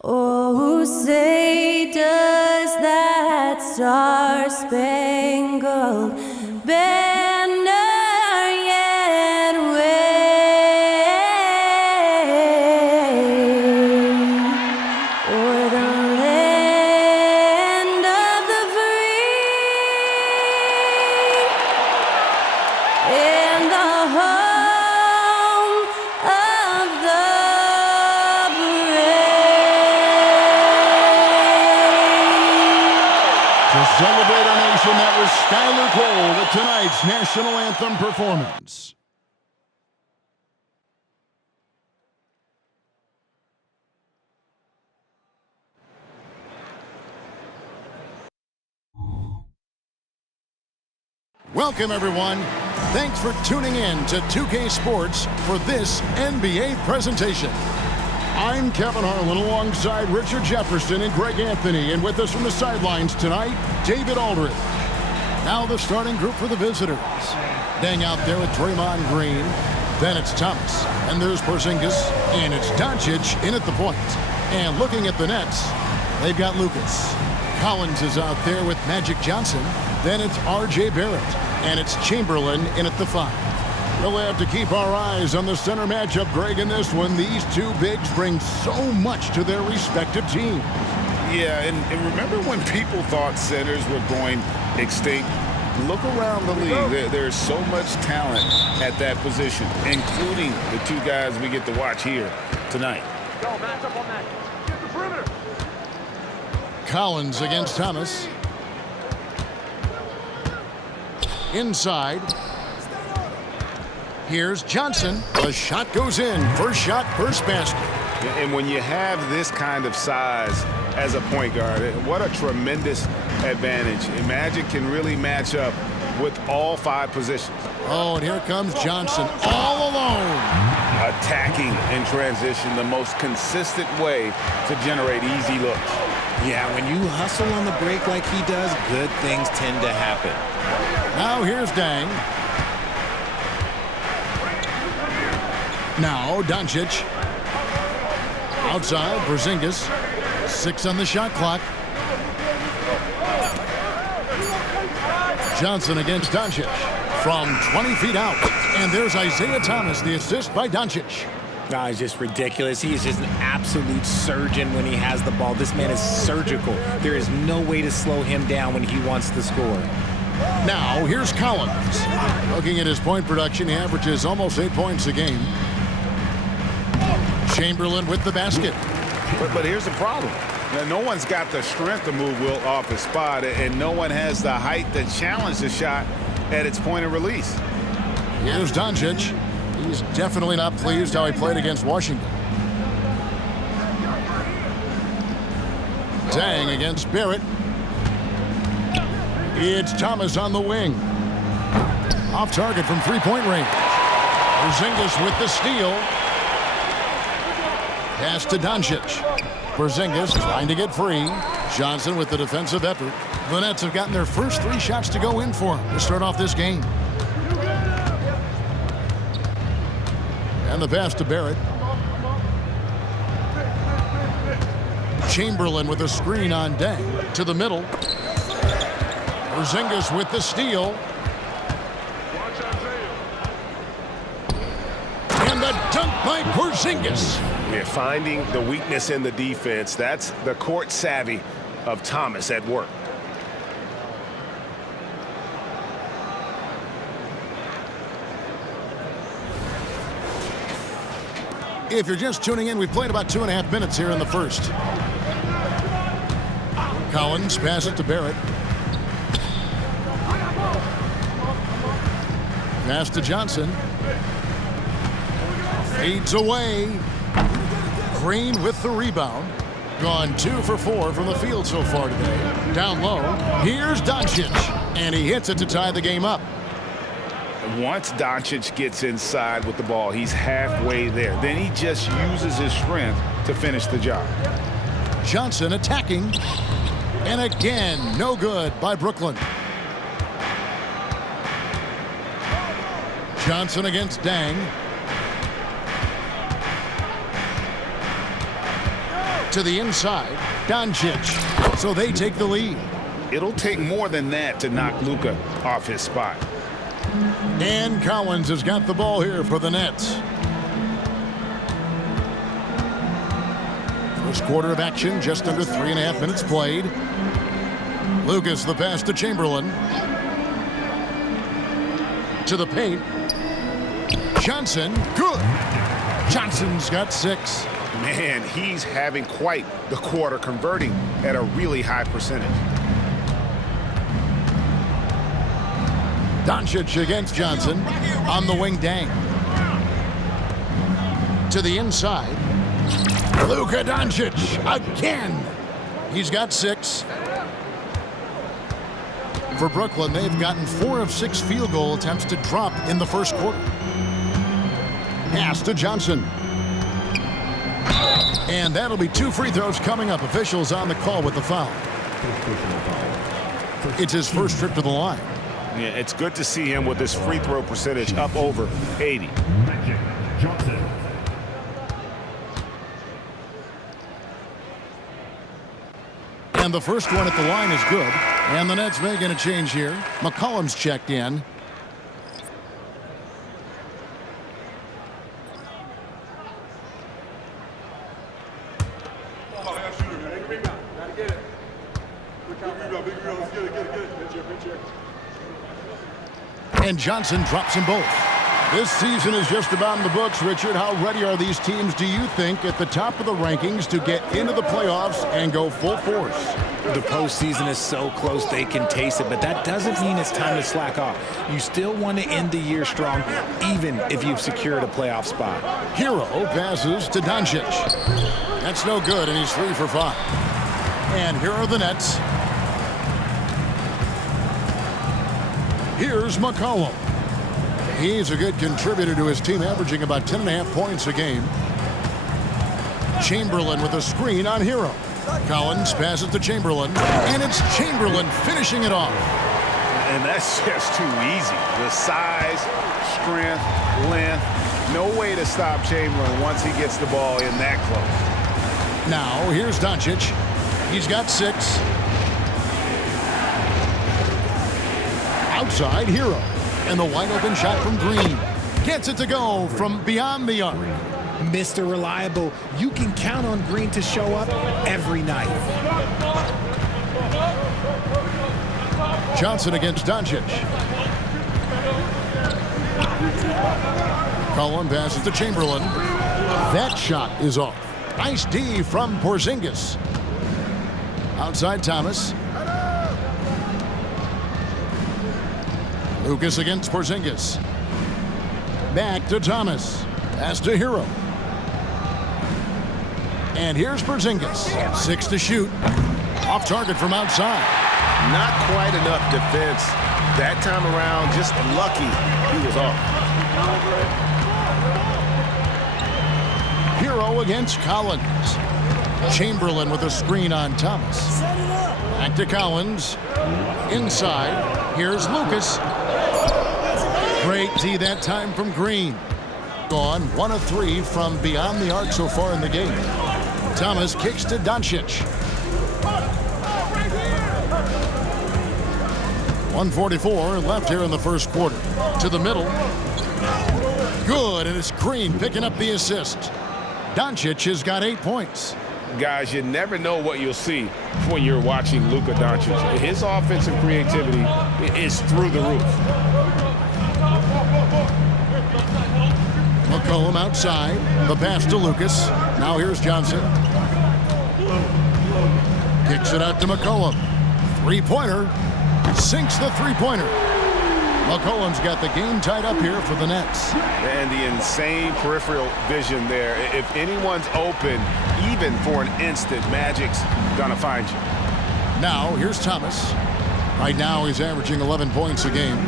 Oh, say does that star-spangled banner yet wave o'er the land of the free and the home of the To celebrate our nation, that was Skylar Cole with tonight's national anthem performance. Welcome, everyone. Thanks for tuning in to 2K Sports for this NBA presentation. I'm Kevin Harlan alongside Richard Jefferson and Greg Anthony, and with us from the sidelines tonight, David Aldridge. Now the starting group for the visitors. Dang out there with Draymond Green. Then it's Thomas, and there's Porzingis, and it's Doncic in at the point. And looking at the Nets, they've got Lucas. Collins is out there with Magic Johnson. Then it's R.J. Barrett, and it's Chamberlain in at the 5. We'll have to keep our eyes on the center matchup, Greg, in this one. These two bigs bring so much to their respective teams. Yeah, and remember when people thought centers were going extinct? Look around the league. There's so much talent at that position, including the two guys we get to watch here tonight. Go, match up on that. Get the perimeter. Collins against Thomas. Inside. Here's Johnson. The shot goes in. First shot, first basket. And when you have this kind of size as a point guard, what a tremendous advantage. And Magic can really match up with all 5 positions. Oh, and here comes Johnson all alone. Attacking in transition, the most consistent way to generate easy looks. Yeah, when you hustle on the break like he does, good things tend to happen. Now here's Dang. Now Doncic. Outside, Porzingis. 6 on the shot clock. Johnson against Doncic from 20 feet out. And there's Isaiah Thomas, the assist by Doncic. No, it's just ridiculous. He is just an absolute surgeon when he has the ball. This man is surgical. There is no way to slow him down when he wants to score. Now, here's Collins. Looking at his point production, he averages almost 8 points a game. Chamberlain with the basket. But here's the problem. Now, no one's got the strength to move Wilt off his spot, and no one has the height to challenge the shot at its point of release. Here's Doncic. He's definitely not pleased how he played against Washington. Dang against Barrett. It's Thomas on the wing. Off target from three-point range. Porzingis with the steal. Pass to Doncic. Porzingis trying to get free. Johnson with the defensive effort. The Nets have gotten their first 3 shots to go in for him to start off this game. And the pass to Barrett. Chamberlain with a screen on Dang. To the middle. Porzingis with the steal. And the dunk by Porzingis. We're finding the weakness in the defense. That's the court savvy of Thomas at work. If you're just tuning in, we've played about 2.5 minutes here in the first. Collins pass it to Barrett. Pass to Johnson. Fades away. Green with the rebound. Gone 2 for 4 from the field so far today. Down low. Here's Doncic. And he hits it to tie the game up. Once Doncic gets inside with the ball, he's halfway there. Then he just uses his strength to finish the job. Johnson attacking. And again, no good by Brooklyn. Johnson against Dang. To the inside, Doncic. So they take the lead. It'll take more than that to knock Luka off his spot. And Collins has got the ball here for the Nets. First quarter of action, just under 3.5 minutes played. Lucas the pass to Chamberlain. To the paint. Johnson, good. Johnson's got 6. Man, he's having quite the quarter, converting at a really high percentage. Doncic against Johnson on the wing dang. To the inside. Luka Doncic again. He's got 6. For Brooklyn, they've gotten 4 of 6 field goal attempts to drop in the first quarter. Pass to Johnson. And that'll be 2 free throws coming up. Officials on the call with the foul. It's his first trip to the line. Yeah, it's good to see him with his free throw percentage up over 80. And the first one at the line is good. And the Nets making a change here. McCollum's checked in. And Johnson drops them both. This season is just about in the books, Richard. How ready are these teams, do you think, at the top of the rankings to get into the playoffs and go full force? The postseason is so close they can taste it, but that doesn't mean it's time to slack off. You still want to end the year strong, even if you've secured a playoff spot. Hero passes to Doncic. That's no good, and he's 3 for 5. And here are the Nets. Here's McCollum. He's a good contributor to his team, averaging about 10.5 points a game. Chamberlain with a screen on Hero. Collins passes to Chamberlain, and it's Chamberlain finishing it off. And that's just too easy. The size, strength, length, no way to stop Chamberlain once he gets the ball in that close. Now, here's Doncic. He's got 6. Outside, Hero. And the wide open shot from Green. Gets it to go from beyond the arc. Mr. Reliable, you can count on Green to show up every night. Johnson against Doncic. Collins passes to Chamberlain. That shot is off. Nice D from Porzingis. Outside Thomas. Lucas against Porzingis. Back to Thomas. Pass to Hero. And here's Porzingis. 6 to shoot. Off target from outside. Not quite enough defense. That time around, just lucky he was off. Hero against Collins. Chamberlain with a screen on Thomas. Back to Collins. Inside. Here's Lucas. Great D that time from Green. Gone 1 of 3 from beyond the arc so far in the game. Thomas kicks to Doncic. 1:44 left here in the first quarter. To the middle. Good, and it's Green picking up the assist. Doncic has got 8 points. Guys, you never know what you'll see when you're watching Luka Doncic. His offensive creativity is through the roof. McCollum outside. The pass to Lucas. Now here's Johnson. Kicks it out to McCollum. Three-pointer. Sinks the three-pointer. McCollum's got the game tied up here for the Nets. And the insane peripheral vision there. If anyone's open, even for an instant, Magic's gonna find you. Now, here's Thomas. Right now, he's averaging 11 points a game.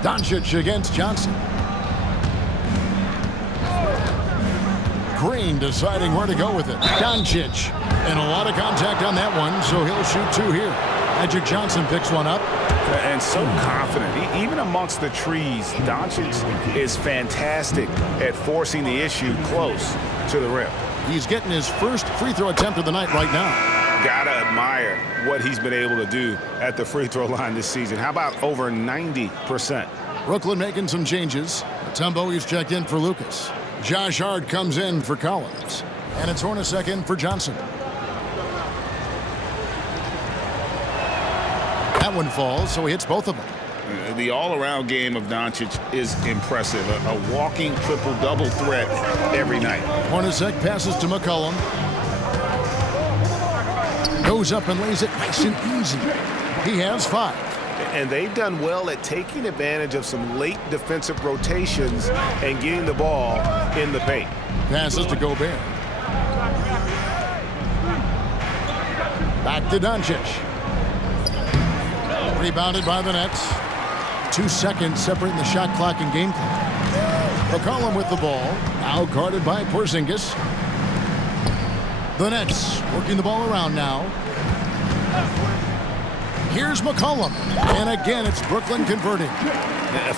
Doncic against Johnson. Green deciding where to go with it. Doncic. And a lot of contact on that one, so he'll shoot 2 here. Magic Johnson picks one up. And so confident. Even amongst the trees, Doncic is fantastic at forcing the issue close to the rim. He's getting his first free throw attempt of the night right now. Gotta admire what he's been able to do at the free throw line this season. How about over 90%? Brooklyn making some changes. Mutombo is checked in for Lucas. Josh Hart comes in for Collins. And it's Hornacek in for Johnson. That one falls, so he hits both of them. The all-around game of Doncic is impressive. A walking triple-double threat every night. Hornacek passes to McCollum. Goes up and lays it nice and easy. He has 5. And they've done well at taking advantage of some late defensive rotations and getting the ball in the paint. Passes to Gobert. Back to Doncic. Rebounded by the Nets. 2 seconds separating the shot clock and game clock. McCollum with the ball. Now guarded by Porzingis. The Nets working the ball around now. Here's McCollum. And again, it's Brooklyn converting.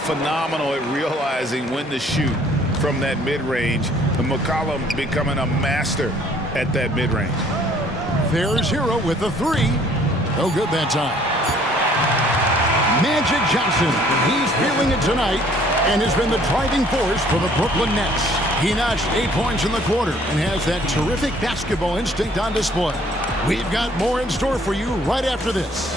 Phenomenal at realizing when to shoot from that mid-range. McCollum becoming a master at that mid-range. There's Hero with the 3. No good that time. Magic Johnson, he's feeling it tonight and has been the driving force for the Brooklyn Nets. He notched 8 points in the quarter and has that terrific basketball instinct on display. We've got more in store for you right after this.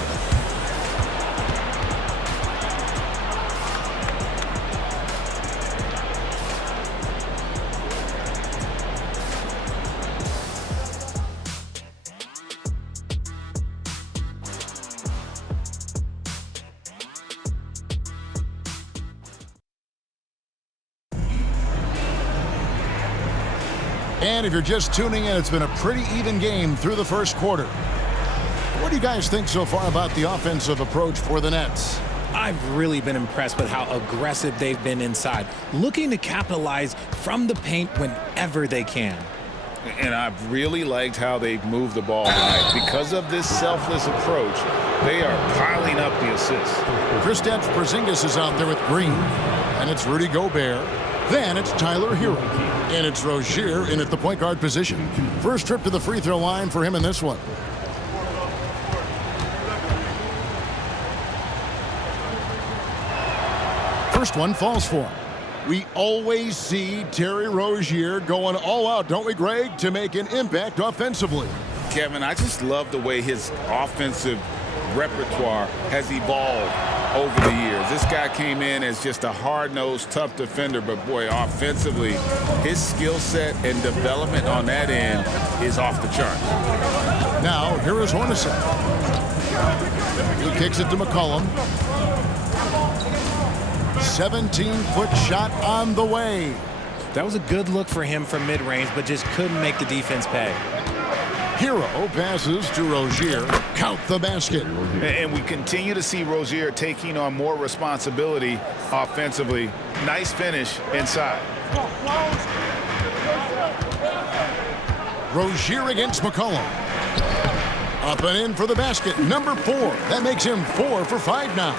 And if you're just tuning in, it's been a pretty even game through the first quarter. What do you guys think so far about the offensive approach for the Nets? I've really been impressed with how aggressive they've been inside, looking to capitalize from the paint whenever they can. And I've really liked how they've moved the ball tonight. Because of this selfless approach, they are piling up the assists. Kristaps Porzingis is out there with Green, and it's Rudy Gobert. Then it's Tyler Hero, and it's Rozier in at the point guard position. First trip to the free throw line for him in this one. First one falls for him. We always see Terry Rozier going all out, don't we, Greg, to make an impact offensively. Kevin, I just love the way his offensive repertoire has evolved over the years. This guy came in as just a hard-nosed, tough defender, but boy, offensively, his skill set and development on that end is off the chart. Now, here is Hornacek. He kicks it to McCollum. 17-foot shot on the way. That was a good look for him from mid-range, but just couldn't make the defense pay. Hero passes to Rozier. Count the basket. And we continue to see Rozier taking on more responsibility offensively. Nice finish inside. Rozier against McCollum. Up and in for the basket. Number 4. That makes him 4 for 5 now.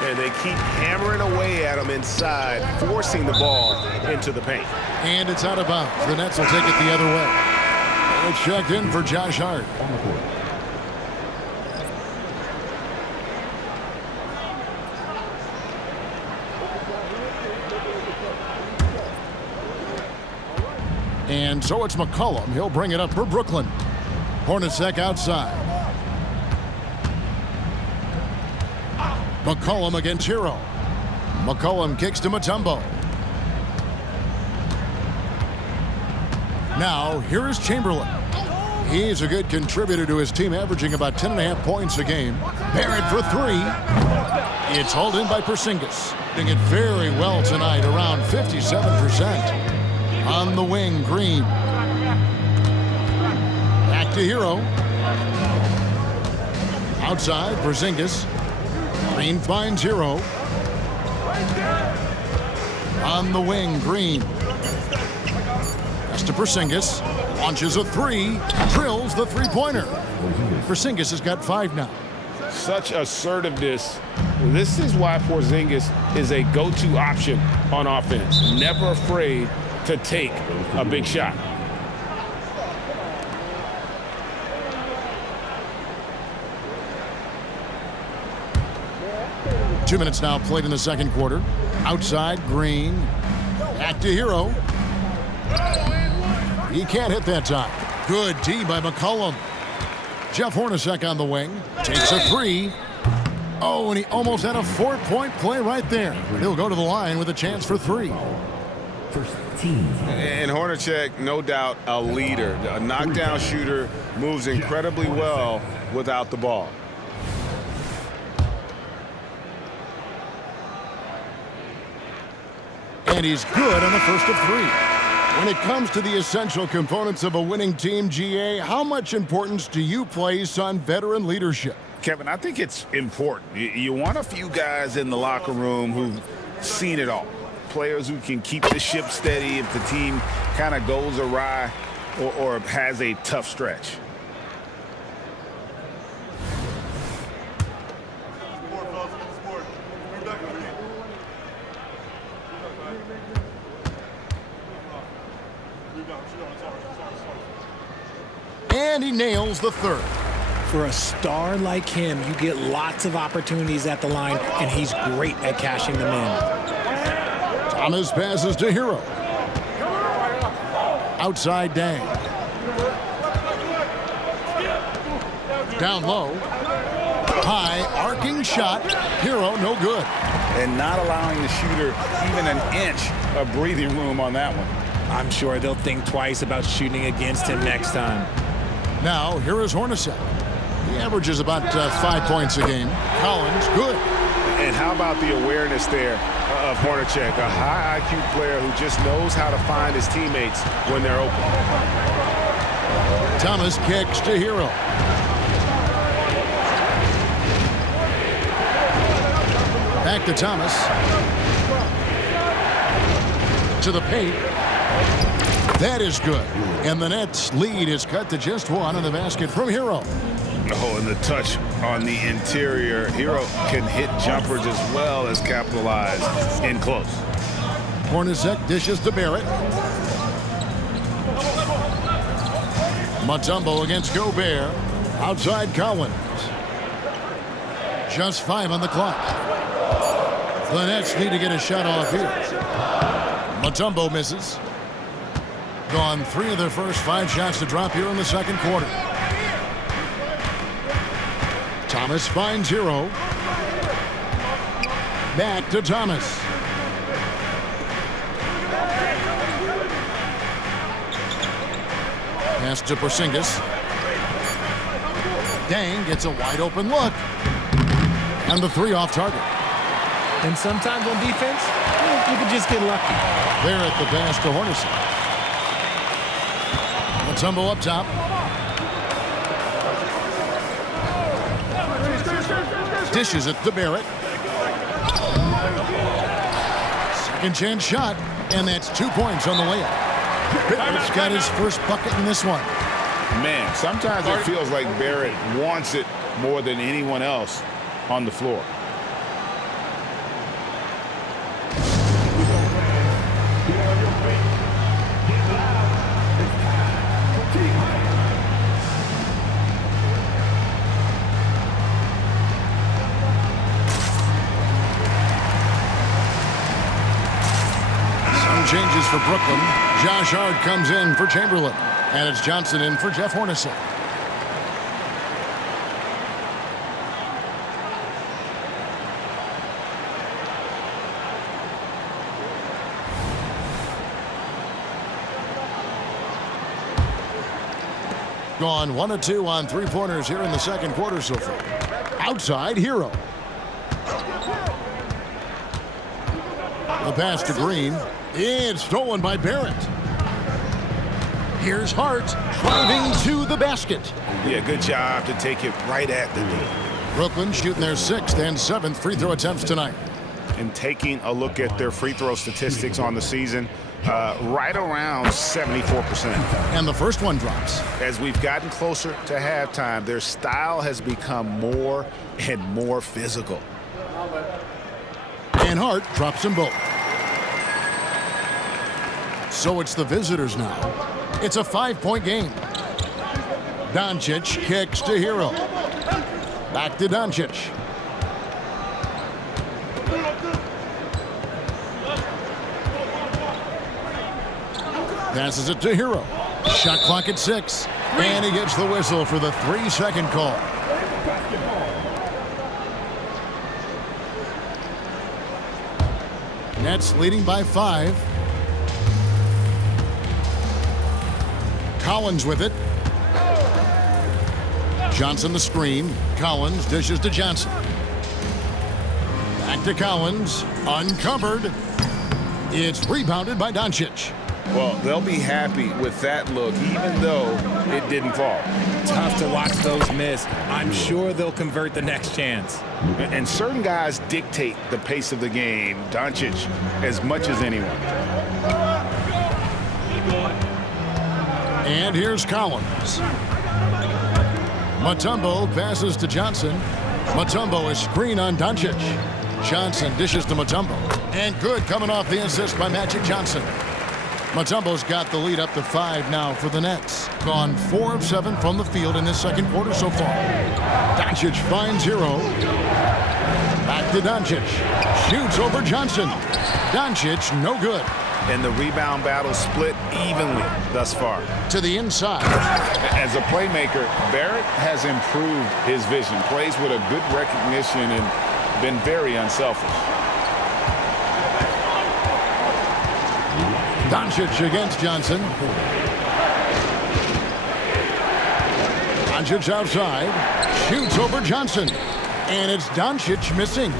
And they keep hammering away at him inside, forcing the ball into the paint. And it's out of bounds. The Nets will take it the other way. It's checked in for Josh Hart. And so it's McCollum. He'll bring it up for Brooklyn. Hornacek outside. McCollum against Hero. McCollum kicks to Mutombo. Now, here is Chamberlain. He's a good contributor to his team, averaging about 10.5 points a game. Barrett for 3. It's hauled in by Porzingis. Doing it very well tonight, around 57%. On the wing, Green. Back to Hero. Outside, Porzingis. Green finds Hero. On the wing, Green. Pass to Porzingis. Launches a 3. Drills the three-pointer. Porzingis has got 5 now. Such assertiveness. This is why Porzingis is a go-to option on offense. Never afraid to take a big shot. Two minutes now played in the second quarter. Outside, Green. Back to Hero. He can't hit that time. Good D by McCollum. Jeff Hornacek on the wing. Takes a three. Oh, and he almost had a 4-point play right there. He'll go to the line with a chance for three. And Hornacek, no doubt, a leader. A knockdown shooter, moves incredibly well without the ball. And he's good on the first of three. When it comes to the essential components of a winning team, GA, how much importance do you place on veteran leadership? Kevin, I think it's important. You want a few guys in the locker room who've seen it all. Players who can keep the ship steady if the team kind of goes awry or has a tough stretch. And he nails the third. For a star like him, you get lots of opportunities at the line, and he's great at cashing them in. Thomas passes to Hero. Outside Dang. Down low. High, arcing shot. Hero, no good. And not allowing the shooter even an inch of breathing room on that one. I'm sure they'll think twice about shooting against him next time. Now, here is Hornacek. He averages about 5 points a game. Collins, good. And how about the awareness there of Hornacek, a high IQ player who just knows how to find his teammates when they're open. Thomas kicks to Hero. Back to Thomas. To the paint. That is good. And the Nets' lead is cut to just one on the basket from Hero. Oh, and the touch on the interior. Hero can hit jumpers as well as capitalize in close. Hornacek dishes to Barrett. Mutombo against Gobert. Outside Collins. Just 5 on the clock. The Nets need to get a shot off here. Mutombo misses. Gone 3 of their first 5 shots to drop here in the second quarter. Thomas finds Hero. Back to Thomas. Pass to Porzingis. Dang gets a wide open look. And the 3 off target. And sometimes on defense, you can just get lucky. There at the pass to Hornacek. Mutombo up top. Dishes it to Barrett. Second chance shot, and that's 2 points on the layup. Barrett's got his first bucket in this one. Man, sometimes it feels like Barrett wants it more than anyone else on the floor. Changes for Brooklyn. Josh Hart comes in for Chamberlain. And it's Johnson in for Jeff Hornacek. Gone 1 of 2 on 3-pointers here in the second quarter so far. Outside, Hero. The pass to Green. It's stolen by Barrett. Here's Hart driving to the basket. Yeah, good job to take it right at the knee. Brooklyn shooting their 6th and 7th free throw attempts tonight. And taking a look at their free throw statistics on the season, right around 74%. And the first one drops. As we've gotten closer to halftime, their style has become more and more physical. And Hart drops them both. So it's the visitors now. It's a 5-point game. Doncic kicks to Hero. Back to Doncic. Passes it to Hero. Shot clock at 6. And he gets the whistle for the 3-second call. Nets leading by 5. Collins with it. Johnson the screen. Collins dishes to Johnson. Back to Collins. Uncovered. It's rebounded by Doncic. Well, they'll be happy with that look, even though it didn't fall. Tough to watch those miss. I'm sure they'll convert the next chance. And certain guys dictate the pace of the game, Doncic, as much as anyone. And here's Collins. Mutombo passes to Johnson. Mutombo is screen on Doncic. Johnson dishes to Mutombo. And good coming off the assist by Magic Johnson. Mutombo's got the lead up to 5 now for the Nets. Gone 4 of 7 from the field in this second quarter so far. Doncic finds Hero. Back to Doncic. Shoots over Johnson. Doncic no good. And the rebound battle split evenly thus far. To the inside. As a playmaker, Barrett has improved his vision. Plays with a good recognition and been very unselfish. Doncic against Johnson. Doncic outside. Shoots over Johnson. And it's Doncic missing.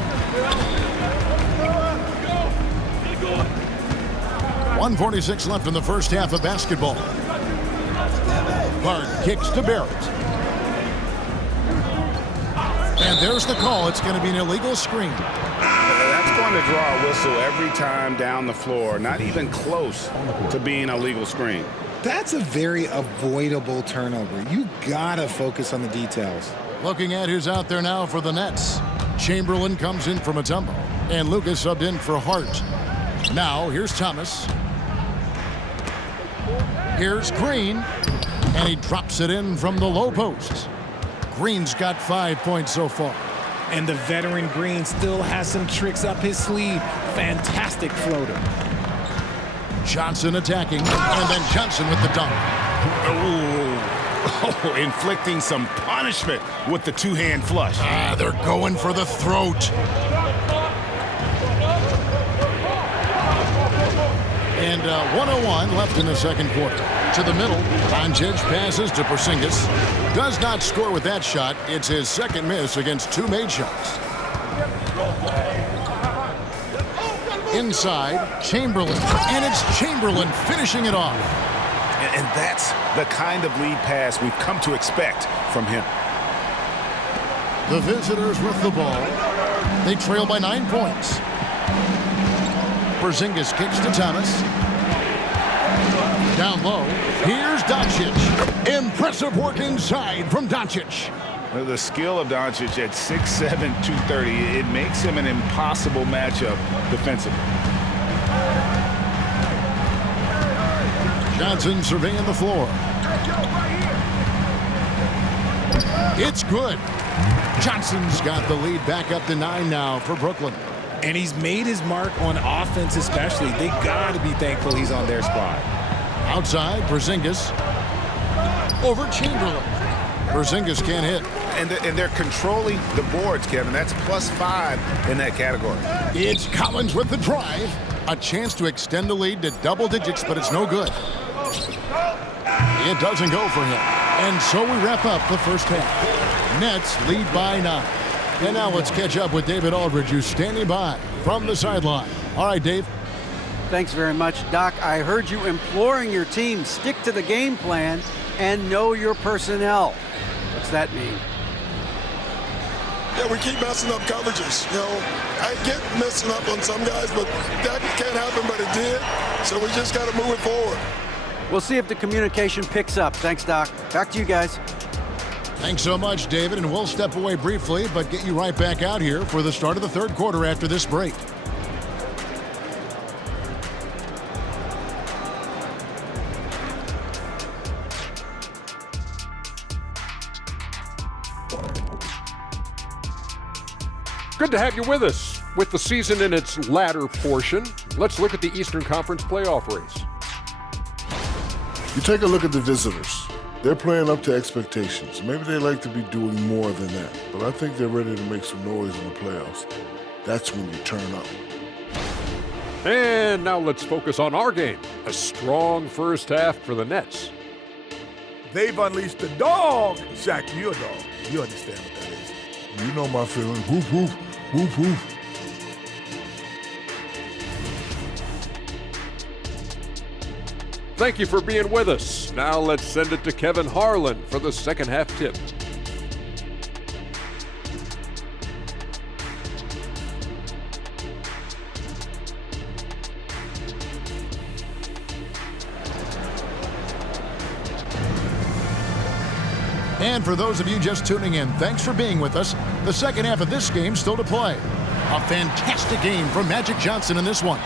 1:46 left in the first half of basketball. Hart kicks to Barrett. And there's the call. It's going to be an illegal screen. That's going to draw a whistle every time down the floor. Not even close to being a legal screen. That's a very avoidable turnover. You gotta focus on the details. Looking at who's out there now for the Nets. Chamberlain comes in for Mutombo. And Lucas subbed in for Hart. Now, here's Thomas. Here's Green. And he drops it in from the low post. Green's got 5 points so far. And the veteran Green still has some tricks up his sleeve. Fantastic floater. Johnson attacking, and then Johnson with the dunk. Oh, inflicting some punishment with the two-hand flush. They're going for the throat. And 1:01 left in the second quarter. To the middle, Doncic passes to Porzingis. Does not score with that shot. It's his second miss against 2 made shots. Inside, Chamberlain. And it's Chamberlain finishing it off. And that's the kind of lead pass we've come to expect from him. The visitors with the ball. They trail by 9 points. Porzingis kicks to Thomas. Down low. Here's Doncic. Impressive work inside from Doncic. The skill of Doncic at 6'7", 230, it makes him an impossible matchup defensively. Johnson surveying the floor. It's good. Johnson's got the lead back up to 9 now for Brooklyn. And he's made his mark on offense especially. They got to be thankful he's on their squad. Outside, Porzingis. Over Chamberlain. Porzingis can't hit. And they're controlling the boards, Kevin. That's +5 in that category. It's Collins with the drive. A chance to extend the lead to double digits, but it's no good. It doesn't go for him. And so we wrap up the first half. Nets lead by 9. And now let's catch up with David Aldridge, who's standing by from the sideline. All right, Dave. Thanks very much, Doc. I heard you imploring your team, stick to the game plan and know your personnel. What's that mean? Yeah, we keep messing up coverages. You know, I get messing up on some guys, but that can't happen, but it did. So we just got to move it forward. We'll see if the communication picks up. Thanks, Doc. Back to you guys. Thanks so much, David, and we'll step away briefly, but get you right back out here for the start of the third quarter after this break. Good to have you with us. With the season in its latter portion, let's look at the Eastern Conference playoff race. You take a look at the visitors. They're playing up to expectations. Maybe they like to be doing more than that, but I think they're ready to make some noise in the playoffs. That's when you turn up. And now let's focus on our game. A strong first half for the Nets. They've unleashed the dog. Shaq, you're a dog. You understand what that is. You know my feeling. Woof, woof, woof, woof. Thank you for being with us. Now let's send it to Kevin Harlan for the second half tip. And for those of you just tuning in, thanks for being with us. The second half of this game still to play. A fantastic game from Magic Johnson in this one.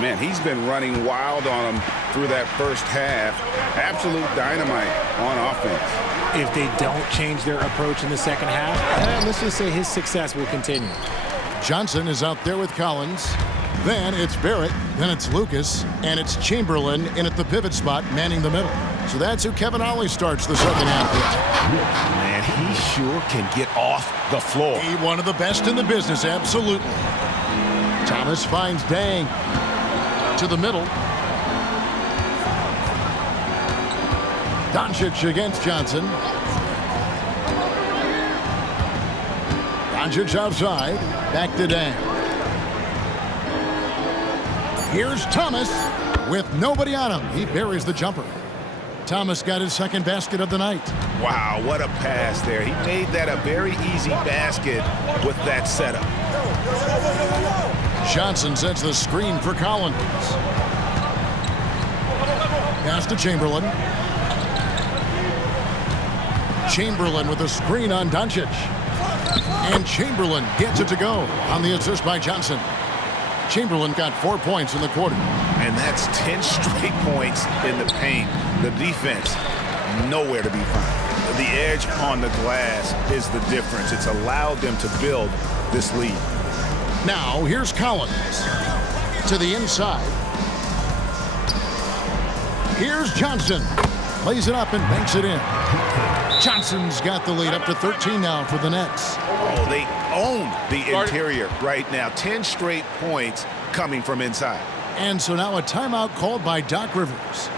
Man, he's been running wild on him through that first half. Absolute dynamite on offense. If they don't change their approach in the second half, let's just say his success will continue. Johnson is out there with Collins. Then it's Barrett. Then it's Lucas. And it's Chamberlain in at the pivot spot, manning the middle. So that's who Kevin Ollie starts the second half with. Man, he sure can get off the floor. He one of the best in the business, absolutely. Thomas finds Dang to the middle. Doncic against Johnson. Doncic outside. Back to Dang. Here's Thomas with nobody on him. He buries the jumper. Thomas got his second basket of the night. Wow, what a pass there. He made that a very easy basket with that setup. Johnson sets the screen for Collins. Pass to Chamberlain. Chamberlain with a screen on Doncic. And Chamberlain gets it to go on the assist by Johnson. Chamberlain got 4 points in the quarter. And that's 10 straight points in the paint. The defense, nowhere to be found. The edge on the glass is the difference. It's allowed them to build this lead. Now, here's Collins to the inside. Here's Johnson. Plays it up and banks it in. Johnson's got the lead up to 13 now for the Nets. Oh, they own the interior right now. 10 straight points coming from inside. And so now a timeout called by Doc Rivers.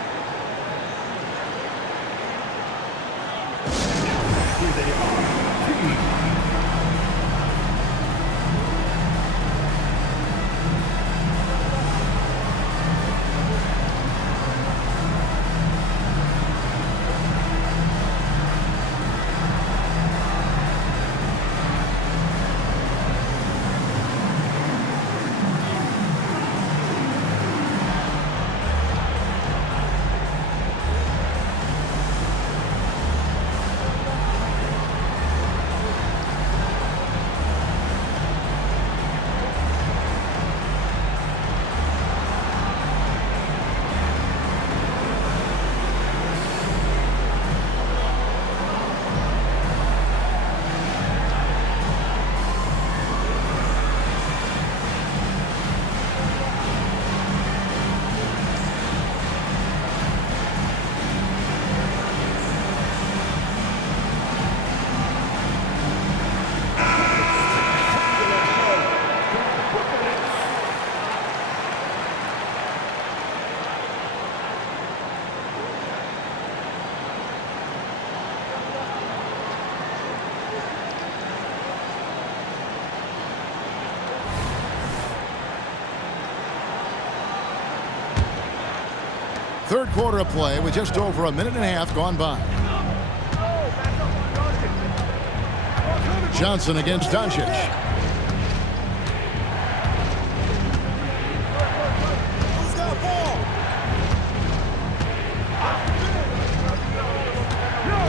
Third quarter of play with just over a minute and a half gone by. Johnson against Doncic.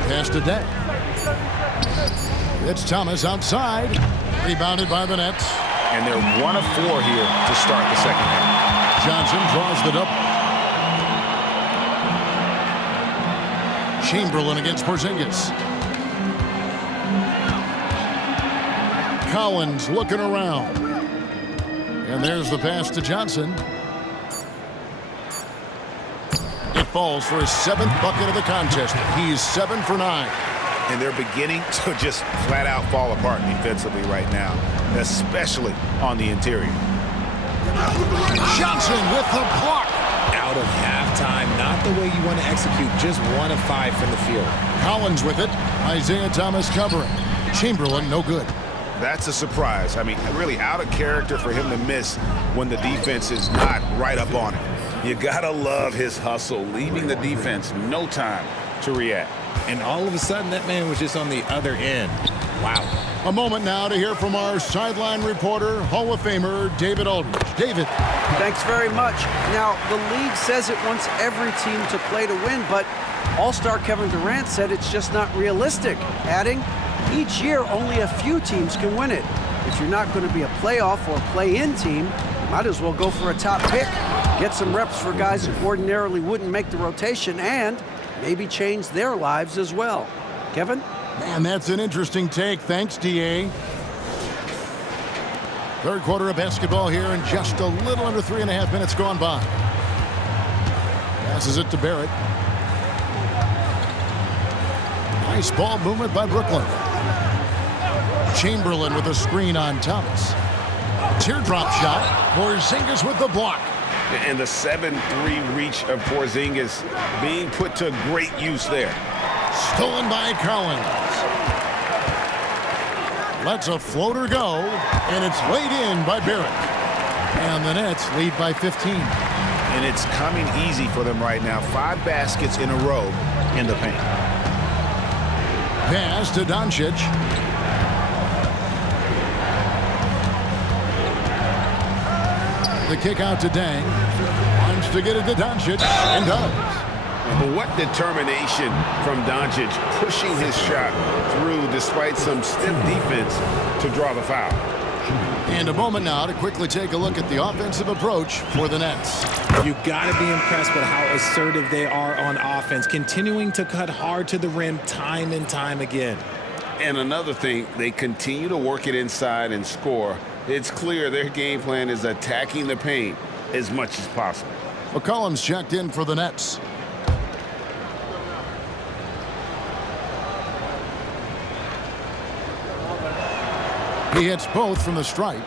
Pass to Day. It's Thomas outside. Rebounded by the Nets. And they're 1 of 4 here to start the second half. Johnson draws the double. Chamberlain against Porzingis. Collins looking around. And there's the pass to Johnson. It falls for his 7th bucket of the contest. He's 7 for 9. And they're beginning to just flat out fall apart defensively right now, especially on the interior. Johnson with the block. Out of halftime, not the way you want to execute, just 1 of 5 from the field. Collins with it. Isaiah Thomas covering. Chamberlain no good. That's a surprise. I mean, really out of character for him to miss when the defense is not right up on him. You gotta love his hustle, leaving the defense no time to react. And all of a sudden, that man was just on the other end. Wow. A moment now to hear from our sideline reporter, Hall of Famer David Aldridge. David. Thanks very much. Now, the league says it wants every team to play to win, but All-Star Kevin Durant said it's just not realistic, adding, each year only a few teams can win it. If you're not going to be a playoff or play-in team, you might as well go for a top pick, get some reps for guys who ordinarily wouldn't make the rotation, and maybe change their lives as well. Kevin? Man, that's an interesting take. Thanks, DA. Third quarter of basketball here, and just a little under 3.5 minutes gone by. Passes it to Barrett. Nice ball movement by Brooklyn. Chamberlain with a screen on Thomas. Teardrop shot. Porzingis with the block. And the 7-3 reach of Porzingis being put to great use there. Stolen by Collins. Lets a floater go, and it's laid in by Barrett. And the Nets lead by 15. And it's coming easy for them right now. 5 baskets in a row in the paint. Pass to Doncic. The kick out to Dang. Wants to get it to Doncic, and does. What determination from Doncic, pushing his shot through despite some stiff defense to draw the foul. And a moment now to quickly take a look at the offensive approach for the Nets. You got to be impressed with how assertive they are on offense, continuing to cut hard to the rim time and time again. And another thing, they continue to work it inside and score. It's clear their game plan is attacking the paint as much as possible. McCollum's checked in for the Nets. He hits both from the stripe.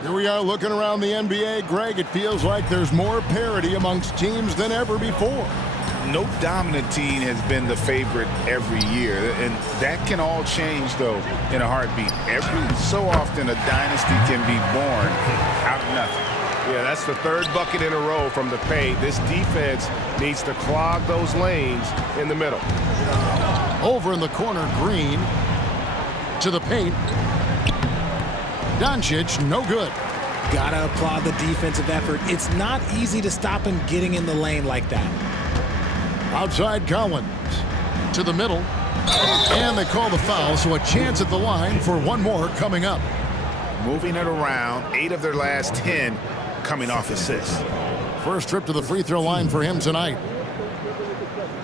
Here we are looking around the NBA. Greg, it feels like there's more parity amongst teams than ever before. No dominant team has been the favorite every year, and that can all change, though, in a heartbeat. Every so often, a dynasty can be born out of nothing. Yeah, that's the 3rd bucket in a row from the paint. This defense needs to clog those lanes in the middle. Over in the corner, Green to the paint. Doncic, no good. Gotta applaud the defensive effort. It's not easy to stop him getting in the lane like that. Outside Collins to the middle. And they call the foul, so a chance at the line for one more coming up. Moving it around, 8 of their last 10 coming off assists. First trip to the free throw line for him tonight.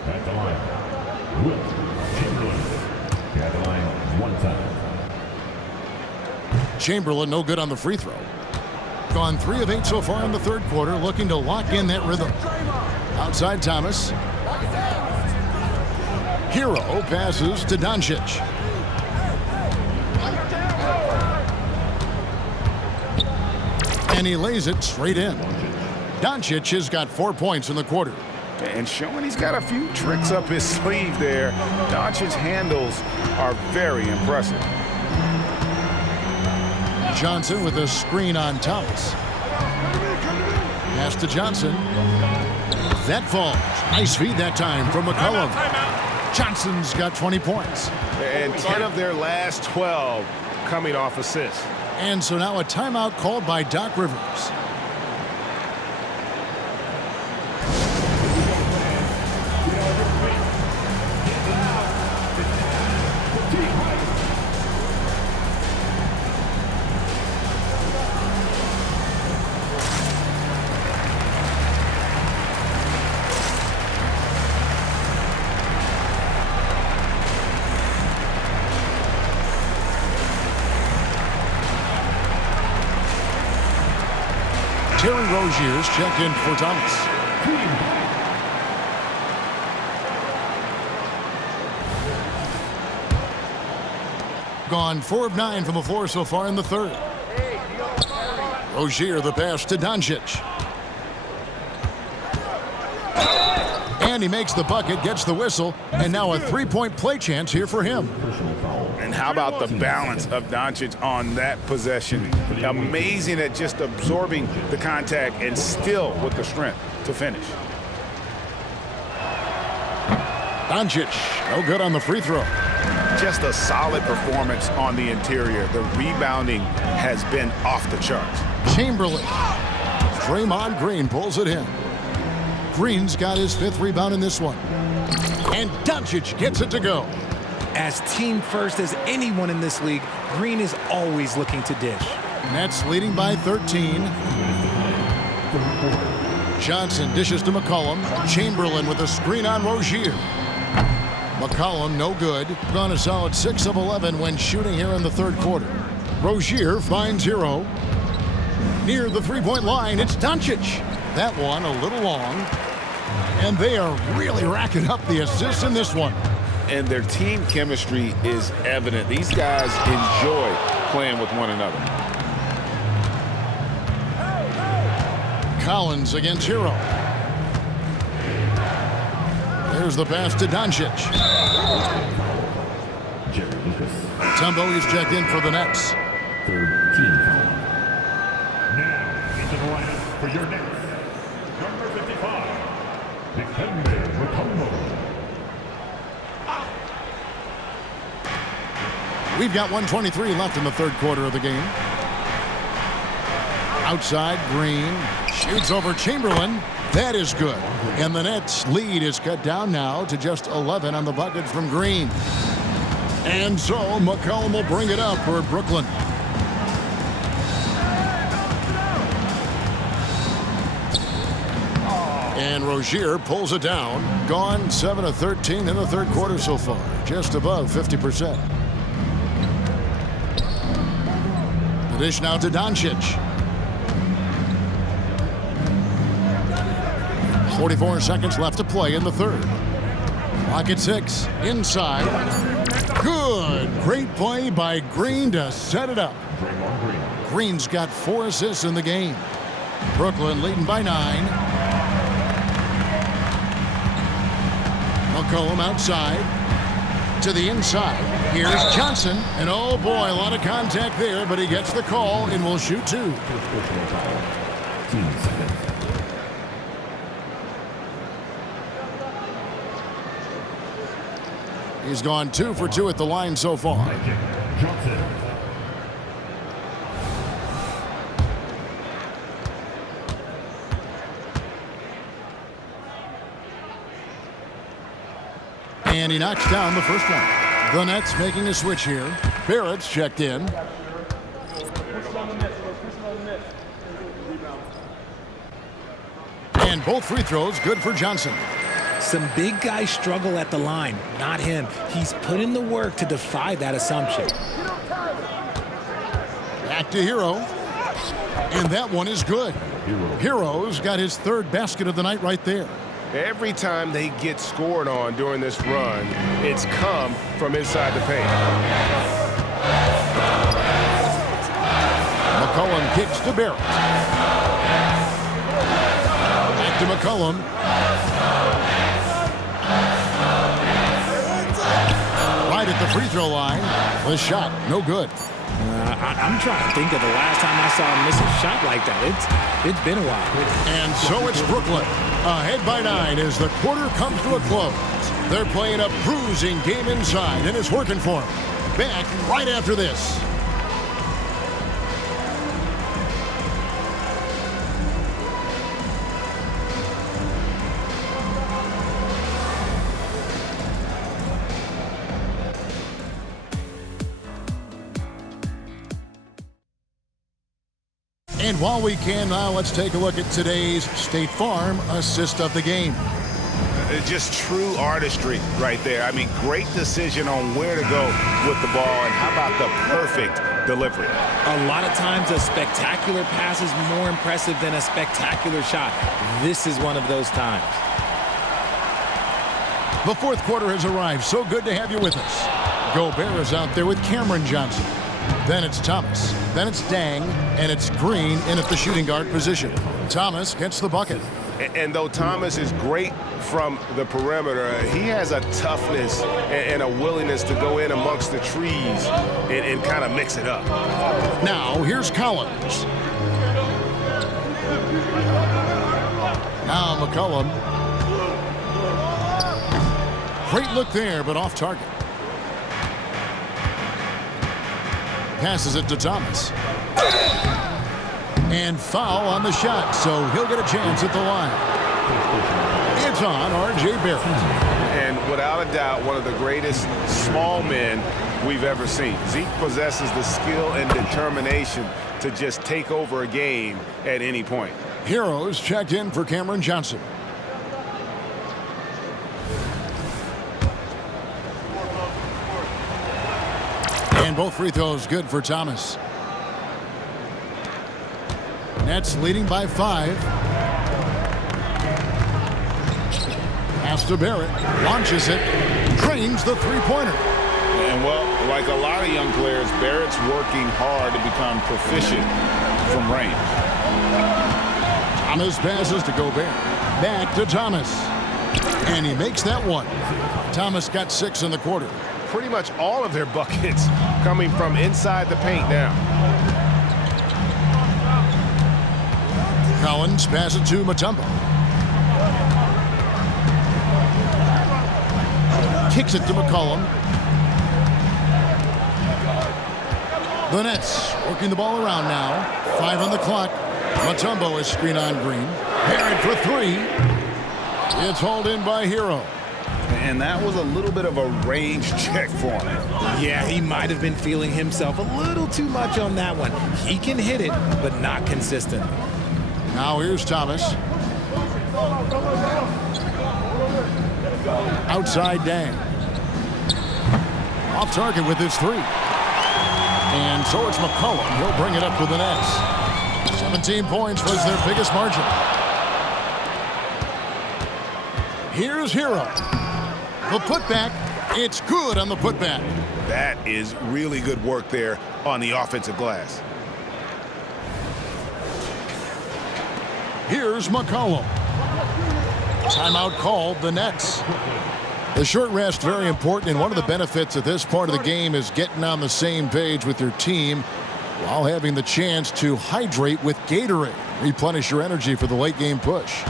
At the line, Will Chamberlain. At the line, 1 time. Chamberlain no good on the free throw. Gone 3 of 8 so far in the third quarter, looking to lock in that rhythm. Outside Thomas. Hero passes to Doncic. And he lays it straight in. Doncic has got 4 points in the quarter. And showing he's got a few tricks up his sleeve there. Doncic's handles are very impressive. Johnson with a screen on Thomas. Pass to Johnson. That falls. Nice feed that time from McCollum. Johnson's got 20 points. And 10 of their last 12 coming off assists. And so now a timeout called by Doc Rivers. Terry Rozier's checked in for Thomas. Gone 4 of 9 from the floor so far in the third. Rozier the pass to Doncic. And he makes the bucket, gets the whistle, and now a three-point play chance here for him. And how about the balance of Doncic on that possession? Amazing at just absorbing the contact and still with the strength to finish. Doncic, no good on the free throw. Just a solid performance on the interior. The rebounding has been off the charts. Chamberlain. Draymond Green pulls it in. Green's got his 5th rebound in this one. And Doncic gets it to go. As team first as anyone in this league, Green is always looking to dish. Nets leading by 13. Johnson dishes to McCollum. Chamberlain with a screen on Rozier. McCollum no good. Gone a solid 6 of 11 when shooting here in the third quarter. Rozier finds Hero. Near the three-point line, it's Doncic. That one a little long. And they are really racking up the assists in this one. And their team chemistry is evident. These guys enjoy playing with one another. Collins against Hero. There's the pass to Doncic. Tumbo is checked in for the Nets. Third team foul. Now into the lineup for your Nets. Number 55, Dikembe Mutombo. We've got 1:23 left in the third quarter of the game. Outside, Green shoots over Chamberlain. That is good. And the Nets' lead is cut down now to just 11 on the bucket from Green. And so McCollum will bring it up for Brooklyn. And Rozier pulls it down. Gone 7 of 13 in the third quarter so far. Just above 50%. The dish now to Doncic. 44 seconds left to play in the third. Clock at 6. Inside. Good. Great play by Green to set it up. Green's got 4 assists in the game. Brooklyn leading by 9. McCollum outside. To the inside. Here's Johnson. And oh boy, a lot of contact there, but he gets the call and will shoot 2. He's gone 2 for 2 at the line so far. And he knocks down the first one. The Nets making a switch here. Barrett's checked in. And both free throws good for Johnson. Some big guys struggle at the line. Not him. He's put in the work to defy that assumption. Back to Hero. And that one is good. Hero's got his 3rd basket of the night right there. Every time they get scored on during this run, it's come from inside the paint. McCollum kicks to Barrett. Back to McCollum. Right at the free throw line. The shot, no good. I'm trying to think of the last time I saw him miss a shot like that. It's been a while. And so it's Brooklyn. Ahead by 9 as the quarter comes to a close. They're playing a bruising game inside, and it's working for them. Back right after this. And while we can now, let's take a look at today's State Farm assist of the game. Just true artistry right there. I mean, great decision on where to go with the ball, and how about the perfect delivery? A lot of times a spectacular pass is more impressive than a spectacular shot. This is one of those times. The fourth quarter has arrived. So good to have you with us. Gobert is out there with Cameron Johnson. Then it's Thomas. Then it's Dang. And it's Green in at the shooting guard position. Thomas gets the bucket. And though Thomas is great from the perimeter, he has a toughness and a willingness to go in amongst the trees and kind of mix it up. Now, here's Collins. Now McCollum. Great look there, but off target. Passes it to Thomas. And foul on the shot, so he'll get a chance at the line. It's on R.J. Barrett. And without a doubt, one of the greatest small men we've ever seen. Zeke possesses the skill and determination to just take over a game at any point. Heroes checked in for Cameron Johnson. And both free throws good for Thomas. Nets leading by 5. Pass to Barrett. Launches it. Drains the three-pointer. And, well, like a lot of young players, Barrett's working hard to become proficient from range. Thomas passes to Gobert. Back to Thomas. And he makes that one. Thomas got 6 in the quarter. Pretty much all of their buckets coming from inside the paint now. Collins passes it to Mutombo. Kicks it to McCollum. The Nets working the ball around now. 5 on the clock. Mutombo is screen on Green. Barrett for 3. It's hauled in by Hero. And that was a little bit of a range check for him. Yeah, he might have been feeling himself a little too much on that one. He can hit it, but not consistent. Now here's Thomas. Outside Dang. Off target with his 3. And so it's McCollum. He'll bring it up for the Nets. 17 points was their biggest margin. Here's Hero. The putback. It's good on the putback. That is really good work there on the offensive glass. Here's McCollum. Timeout called, the Nets. The short rest, very important, and one of the benefits of this part of the game is getting on the same page with your team while having the chance to hydrate with Gatorade. Replenish your energy for the late game push.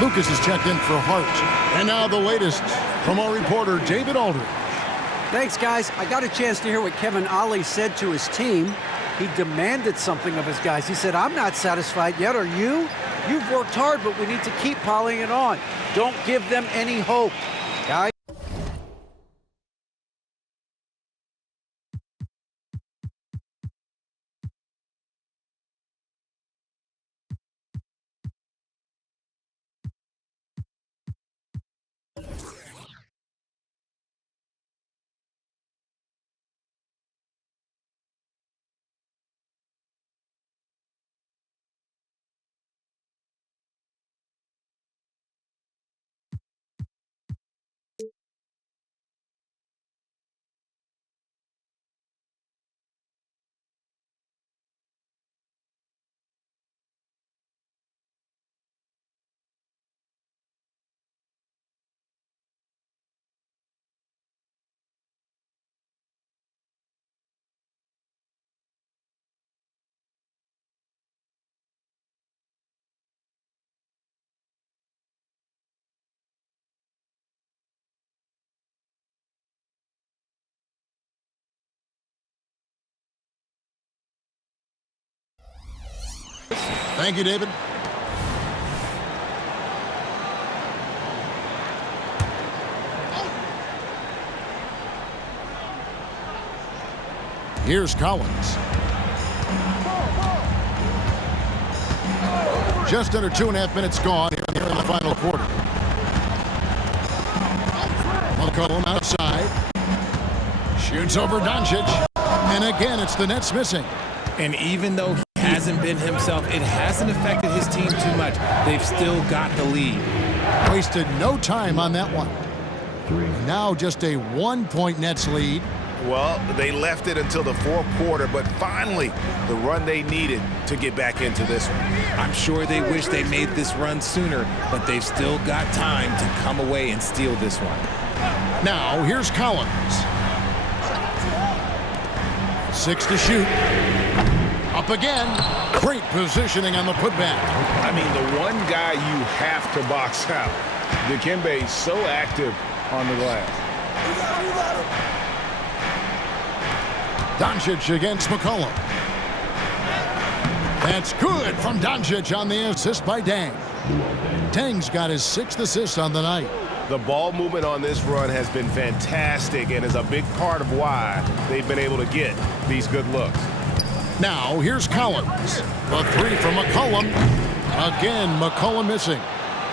Lucas is checked in for Hart. And now the latest from our reporter, David Aldridge. Thanks, guys. I got a chance to hear what Kevin Ollie said to his team. He demanded something of his guys. He said, I'm not satisfied yet. Are you? You've worked hard, but we need to keep piling it on. Don't give them any hope. Guys. Thank you, David. Here's Collins. Just under 2.5 minutes gone here in the final quarter. McCollum outside. Shoots over Doncic. And again, it's the Nets missing. And even though he hasn't been himself, it hasn't affected his team too much. They've still got the lead. Wasted no time on that one. Now just a 1-point Nets lead. Well, they left it until the fourth quarter, but finally the run they needed to get back into this one. I'm sure they wish they made this run sooner, but they've still got time to come away and steal this one. Now, here's Collins. 6 to shoot. Up again. Great positioning on the putback. I mean, the one guy you have to box out. Dikembe is so active on the glass. Doncic against McCollum. That's good from Doncic on the assist by Dang. Dang's got his 6th assist on the night. The ball movement on this run has been fantastic and is a big part of why they've been able to get these good looks. Now, here's Collins. A 3 from McCollum. Again, McCollum missing.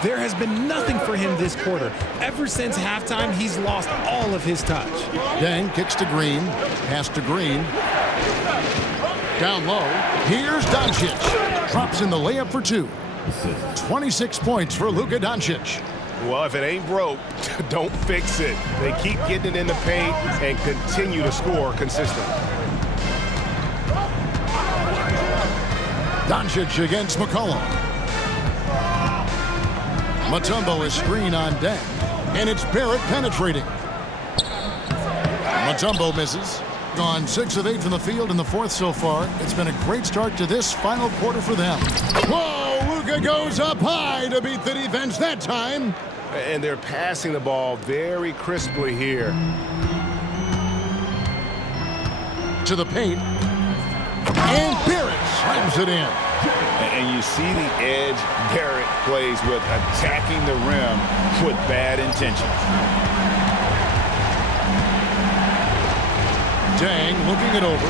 There has been nothing for him this quarter. Ever since halftime, he's lost all of his touch. Dang kicks to Green. Pass to Green. Down low. Here's Doncic. Drops in the layup for 2. 26 points for Luka Doncic. Well, if it ain't broke, don't fix it. They keep getting it in the paint and continue to score consistently. Doncic against McCollum. Mutombo is screen on Deng, and it's Barrett penetrating. Mutombo misses. Gone 6 of 8 from the field in the fourth so far. It's been a great start to this final quarter for them. Whoa, Luka goes up high to beat the defense that time. And they're passing the ball very crisply here. To the paint. And Barrett slams it in. And you see the edge Barrett plays with, attacking the rim with bad intentions. Dang looking it over.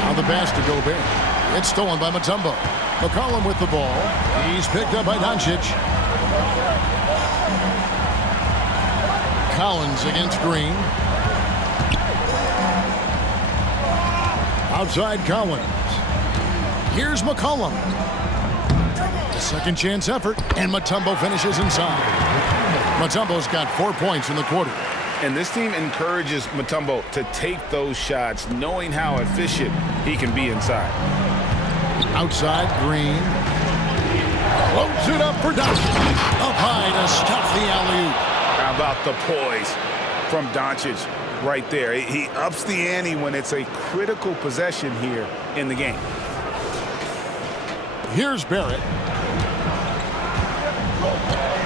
Now the pass to Gobert. It's stolen by Mutombo. McCollum with the ball. He's picked up by Doncic. Collins against Green. Outside Collins. Here's McCollum. Second chance effort, and Mutombo finishes inside. Mutombo's got 4 points in the quarter. And this team encourages Mutombo to take those shots, knowing how efficient he can be inside. Outside Green. Floats it up for Doncic. Up high to stuff the alley-oop. How about the poise from Doncic right there? He ups the ante when it's a critical possession here in the game. Here's Barrett.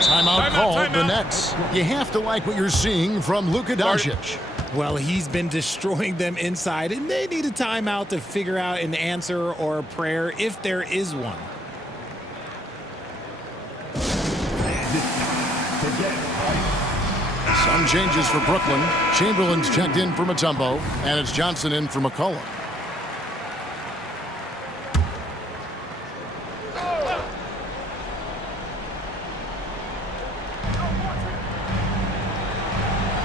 Timeout called the Nets. You have to like what you're seeing from Luka Doncic. Well, he's been destroying them inside, and they need a timeout to figure out an answer or a prayer if there is one. Some changes for Brooklyn. Chamberlain's checked in for Mutombo, and it's Johnson in for McCollum.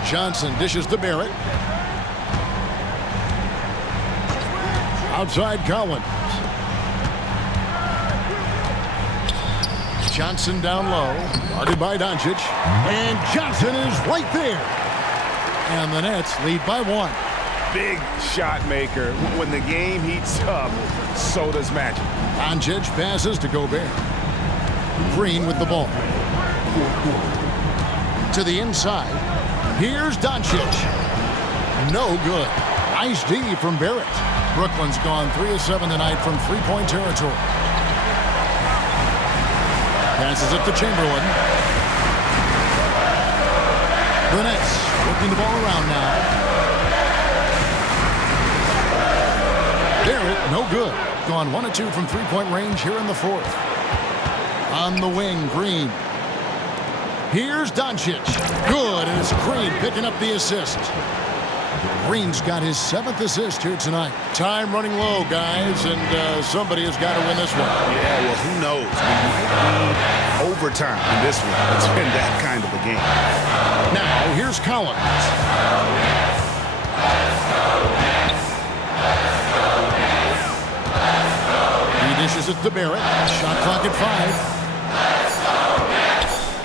Johnson dishes to Barrett. Outside Collins. Johnson down low. Guarded by Doncic. And Johnson is right there. And the Nets lead by 1. Big shot maker. When the game heats up, so does magic. Doncic passes to Gobert. Green with the ball. To the inside. Here's Doncic. No good. Nice D from Barrett. Brooklyn's gone 3 of 7 tonight from three-point territory. Passes it to Chamberlain. The Nets working the ball around now. Barrett No good. Gone 1 of 2 from three-point range here in the fourth. On the wing, Green. Here's Doncic. Good, and it's Green picking up the assist. Green's got his 7th assist here tonight. Time running low, guys, and somebody has got to win this one. Yeah, well, who knows? We might need overtime in this one. It's been that kind of a game. Now, here's Collins. He dishes it to Barrett. Shot clock at 5.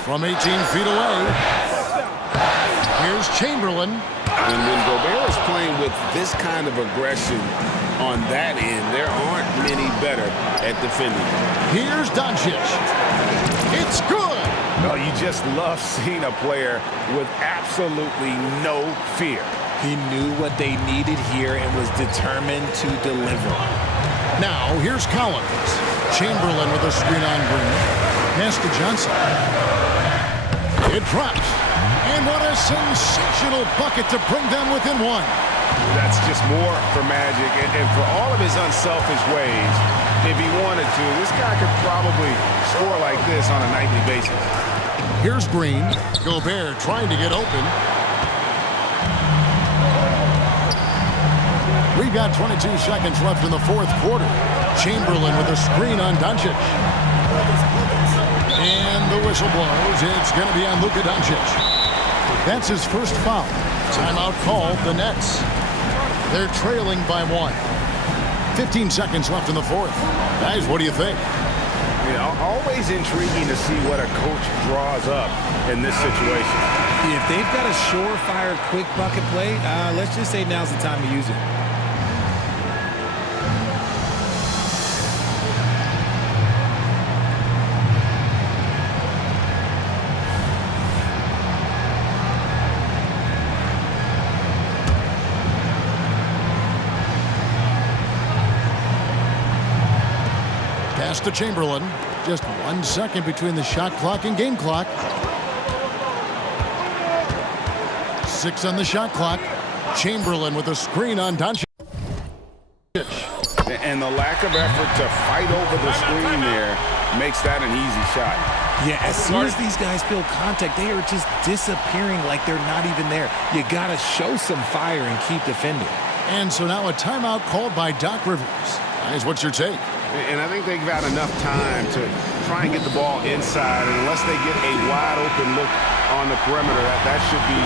From 18 feet away. Here's Chamberlain. And when Gobert is playing with this kind of aggression on that end, there aren't many better at defending. Here's Doncic. It's good. No, you just love seeing a player with absolutely no fear. He knew what they needed here and was determined to deliver. Now, here's Collins. Chamberlain with a screen on Green. Pass to Johnson. It drops. And what a sensational bucket to bring them within 1. That's just more for Magic. And for all of his unselfish ways, if he wanted to, this guy could probably score like this on a nightly basis. Here's Green. Gobert trying to get open. We've got 22 seconds left in the fourth quarter. Chamberlain with a screen on Doncic. And the whistle blows. It's going to be on Luka Doncic. That's his first foul. Timeout called, the Nets. They're trailing by 1. 15 seconds left in the fourth. Guys, what do you think? Always intriguing to see what a coach draws up in this situation. If they've got a surefire quick bucket play, let's just say now's the time to use it. To Chamberlain. Just 1 second between the shot clock and game clock. 6 on the shot clock. Chamberlain with a screen on Doncic. And the lack of effort to fight over the screen there makes that an easy shot. Yeah, as soon as these guys feel contact, they are just disappearing like they're not even there. You got to show some fire and keep defending. And so now a timeout called by Doc Rivers. Guys, what's your take? And I think they've got enough time to try and get the ball inside. And unless they get a wide open look on the perimeter, that should be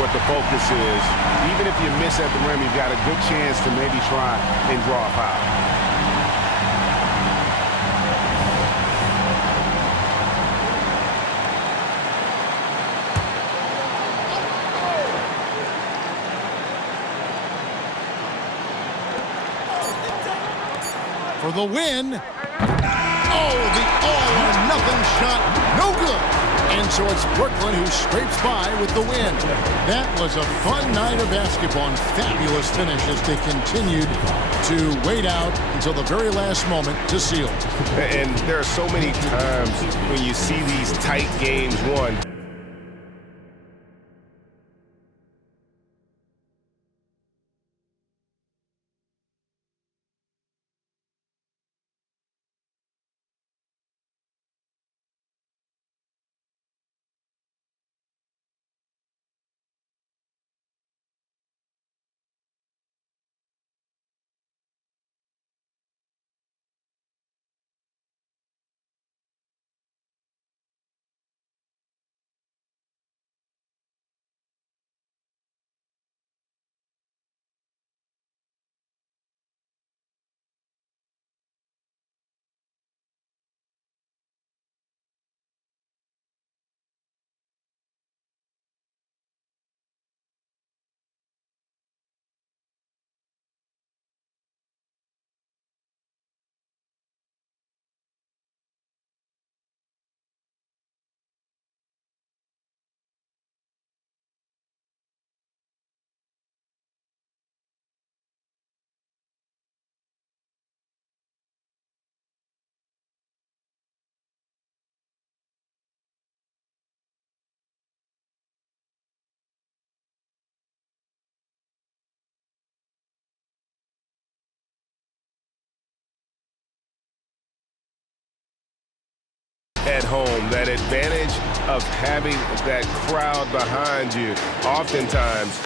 what the focus is. Even if you miss at the rim, you've got a good chance to maybe try and draw a foul. For the win. Oh, the all-or-nothing shot. No good. And so it's Brooklyn who scrapes by with the win. That was a fun night of basketball and fabulous finish as they continued to wait out until the very last moment to seal. And there are so many times when you see these tight games won. home, that advantage of having that crowd behind you, oftentimes